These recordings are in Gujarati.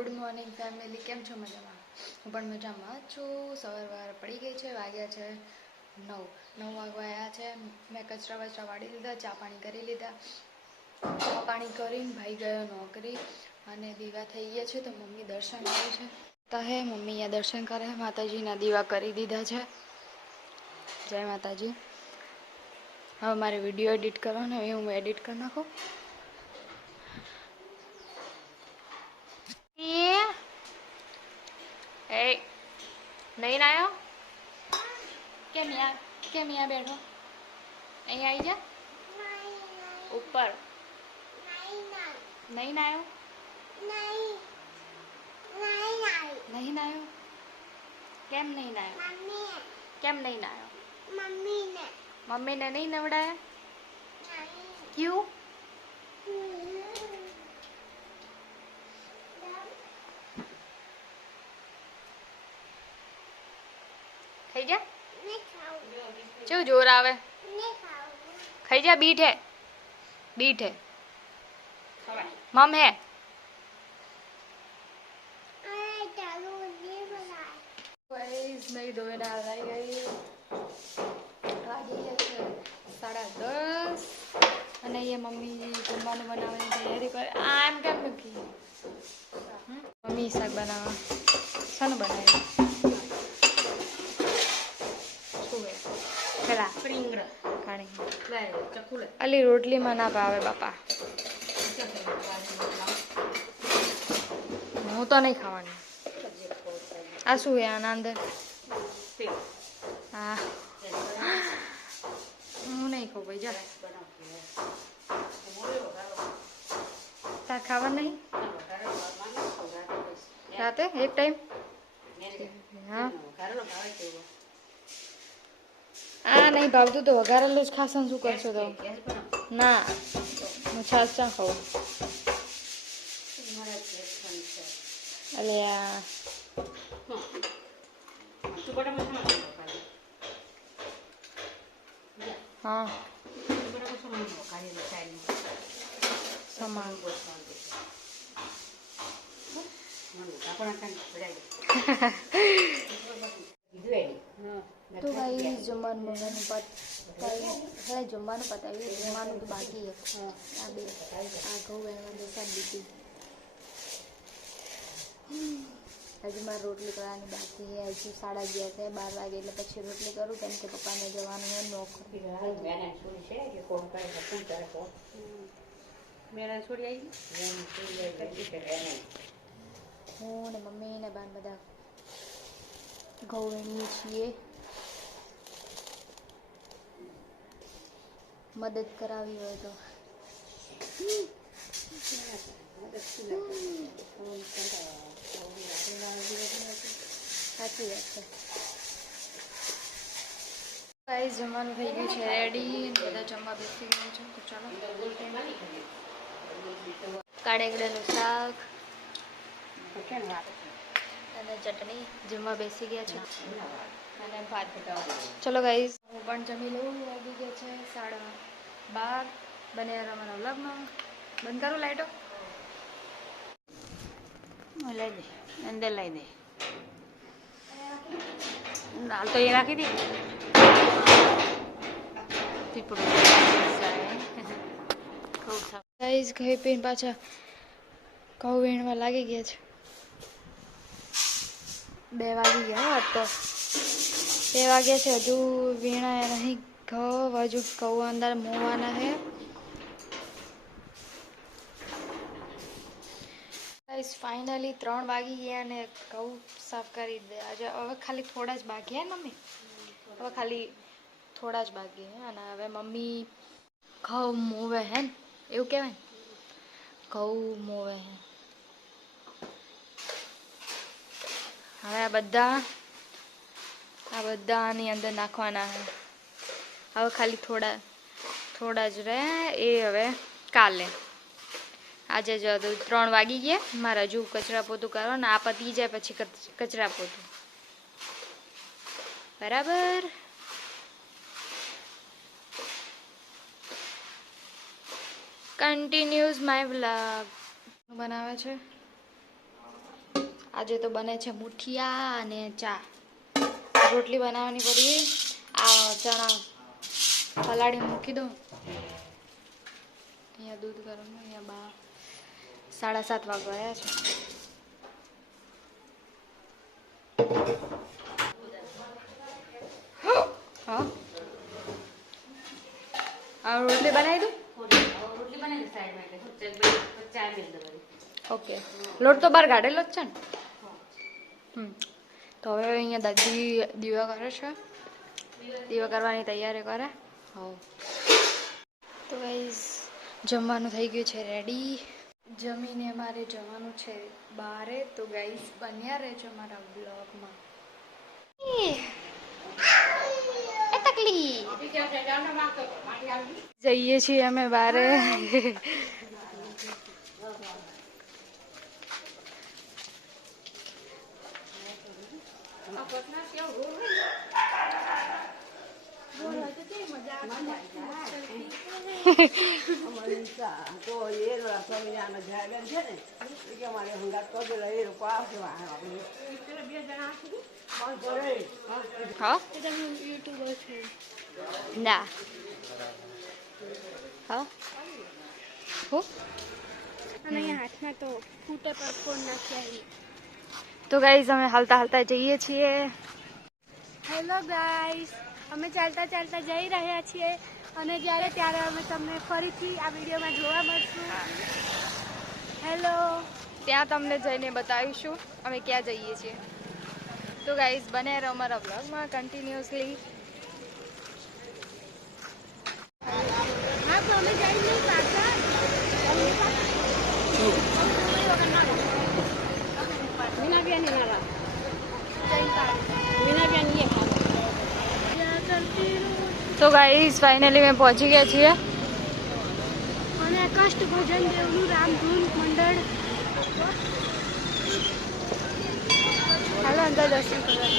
ગુડ મોર્નિંગ ફેમિલી કેમ છો મજામાં? હું પણ મજામાં છું. સવાર વાર પડી ગઈ છે, વાગ્યા છે નવ. નવ વાગવા આવ્યા છે. મેં કચરા વચરા વાળી લીધા, ચા પાણી કરી લીધા. ચા પાણી કરીને ભાઈ ગયો નોકરી અને દીવા થઈ ગયા છે તો મમ્મી દર્શન કરે છે. તહે મમ્મી અહીંયા દર્શન કરે. માતાજીના દીવા કરી દીધા છે. જય માતાજી. હવે મારે વીડિયો એડિટ કરવાનો એ હું એડિટ કરી નાખું. એ નહીં આવ્યો કેમ યાર કેમ અહીંયા બેઠો અહીંયા આવી જા ઉપર નહીં આવ્યો નહીં આવ્યો કેમ નહીં આવ્યો કેમ નહીં આવ્યો મમ્મીને નહીં નવડાયા ક્યું ખાઈ જા ચેવું જોર આવે ખાઈ જા બીટ હે બીટ હે મમ હે ગાઈસ નહીં ધોઈને આવી ગઈ વાગી ગયા છે સાડા દસ અને અહીંયા મમ્મી જમવાનું બનાવવાની તૈયારી કરે આ એમ કેમ નથી હમ? મમ્મી શાક બનાવવા શાનું બનાવ્યું શું હે પેલા. ખાણી અલી રોટલીમાં ના ભાવે બાપા. હું તો નહીં ખાવાની. આ શું હે આના અંદર? હા. હું નહીં ખાઉં ભાઈ જા. તાર ખાવા નહીં? રાતે? એક ટાઈમ? હા. આ નહીં, ભાવતું તો વઘારેલું જ ખાશે શું કરશો તો? ના, હું છાસ ચા ખાઉં. અલે આ હા. તો ભાઈ જમવાનું મમ્મીનું પતાવી હવે જમવાનું પતાવ્યું જમવાનું તો બાકી આ બે. આ ઘઉં એમાં બેસાડી દીધી હજી મારે રોટલી કરવાની બાકી છે. હજી સાડા અગિયાર છે બાર વાગે એટલે પછી રોટલી કરું કેમ કે પપ્પાને જવાનું હોય નોકરી હું ને મમ્મી ને બાન બધા ઘઉં વીણીએ છીએ. મદદ કરાવી હોય તો. સાચી વાત છે. ગાઈસ જમવાનું થઈ ગયું છે રેડી બધા જમવા બેસી ગયા છે. તો ચાલો. કાળેગડાનું શાક અને ચટણી. જમવા બેસી ગયા છે. અને ભાત ચલો ગાઈસ હું પણ જમી લઉં. આવી ગયા છે સાડા બાર બને અમારા વ્લોગમાં બંધ કરો લાઈટો. લઈ દે અંદર લઈ દે. દાલ તો એ રાખી દે. પીપળું સાઈઝ ગાઈસ પીને પાછા ઘઉં વીણવા લાગી ગયા છે. બે વાગી ગયા આજ તો. બે વાગ્યા છે હજુ વીણાયા નહીં. ઘઉં હજુ ઘઉં અંદર મોવાના હે ગાઈસ ફાઇનલી ત્રણ વાગી ગયા અને ઘઉં સાફ કરી દે આજે હવે ખાલી થોડા જ બાકી હે મમ્મી હવે ખાલી થોડા જ બાકી હે અને હવે મમ્મી ઘઉં મોવે હે ને એવું કહેવાય ને ઘઉં મોવે હે હવે આ બધા આ બધાની અંદર નાખવાના છે હવે ખાલી થોડા થોડા જ રહ્યા એ હવે કાલે. આજે જ ત્રણ વાગી ગયા. મારા હજુ કચરા પોતું કરવાનું આ પતી જાય પછી કચ- કચરા પોતું. બરાબર? કન્ટિન્યુઝ માય વ્લોગ બનાવે છે? આજે તો બને છે મુઠિયા અને ચા. રોટલી બનાવવાની પડી. આ ચણા પલાળી મૂકી દઉં. અહીંયા દૂધ ગરમ અહીંયા બા સાડા સાત વાગવા આવ્યા છે. હા. આ રોટલી બનાવી દઉં. ઓકે. લોટ તો બહાર કાઢેલો જ છે ને? હમ. તો હવે અહીંયા દાદી દીવા કરે છે. દીવા કરવાની તૈયારી કરે. હવ. તો ગાઈઝ જમવાનું થઈ ગયું છે રેડી જમીને મારે જવાનું છે બારે. તો ગાઈઝ બન્યા રહેજો મારા બ્લોગમાં જઈએ છીએ અમે બારે. તો એ ના. હા? હો? અને હાથમાં તો ફૂટે પર ફોન નાખ્યા તો ગાઈઝ, અમે હાલતા હાલતા જઈએ છીએ. હેલો ગાઈસ અમે ચાલતા ચાલતા જઈ રહ્યા છીએ અને જ્યારે ત્યારે અમે તમને ફરીથી આ વિડીયોમાં જોવા મળશું. હેલો ત્યાં તમને જઈને બતાવીશું અમે ક્યાં જઈએ છીએ. તો ગાઈઝ બને રહો અમારા બ્લોગમાં કન્ટિન્યુઅસલી હા તો અમે જઈને પાછા. ये તો ગાઈઝ ફાઇનલી મેં પહોંચી ગયા છીએ. અને કષ્ટ ભજન દેવનું રામધૂન મંડળ. હાલો અંદર દર્શન કરવા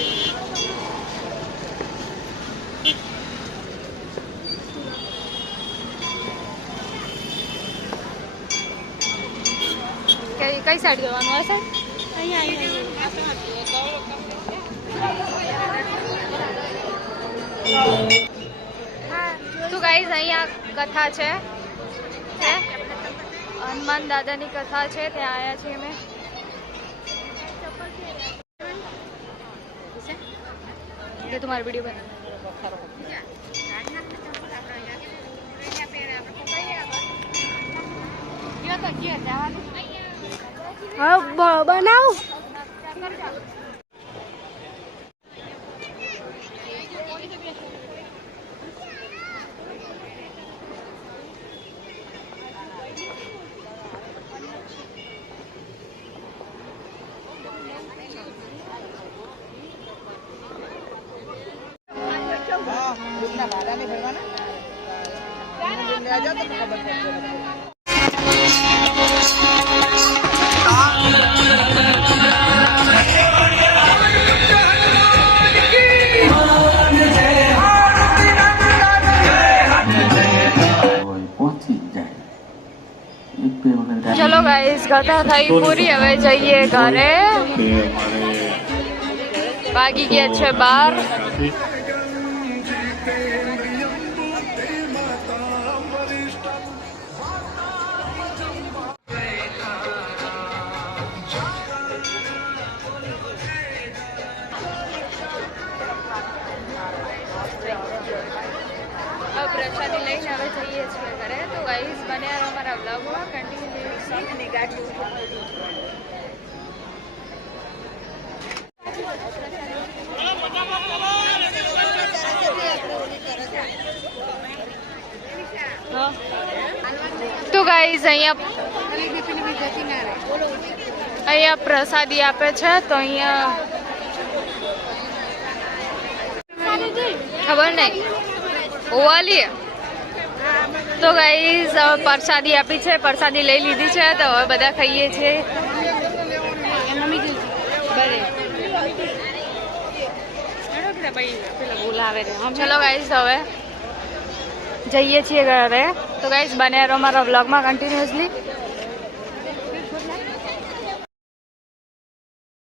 કઈ કઈ સાઈડ જવાનું હશે? અહીંયા અહીંયા તો ગાઈઝ અહીંયા કથા છે. છે? હનુમાન દાદાની કથા છે, ત્યાં આવ્યા છીએ અમે. એટલે તમારો વીડિયો બના હવે ચલો ગાઈસ કથા થઈ પૂરી. હવે જઈએ ઘરે. વાગી ગયા છે બાર. હવે જઈએ છીએ ઘરે તો ગાઈઝ બન્યા રહો અમારા બ્લોગમાં કન્ટિન્યુ તો ગાઈઝ અહીંયા અહીંયા પ્રસાદી આપે છે, તો અહીંયા ખબર નહીં. ઓવાલી તો ગાઈઝ પ્રસાદી આપી છે. પ્રસાદી લઈ લીધી છે તો હવે બધા ખાઈએ છીએ. ચલો ગાઈઝ હવે જઈએ છીએ ઘરે. તો ગાઈઝ બને રહો મારા વ્લોગમાં કન્ટિન્યુઅસલી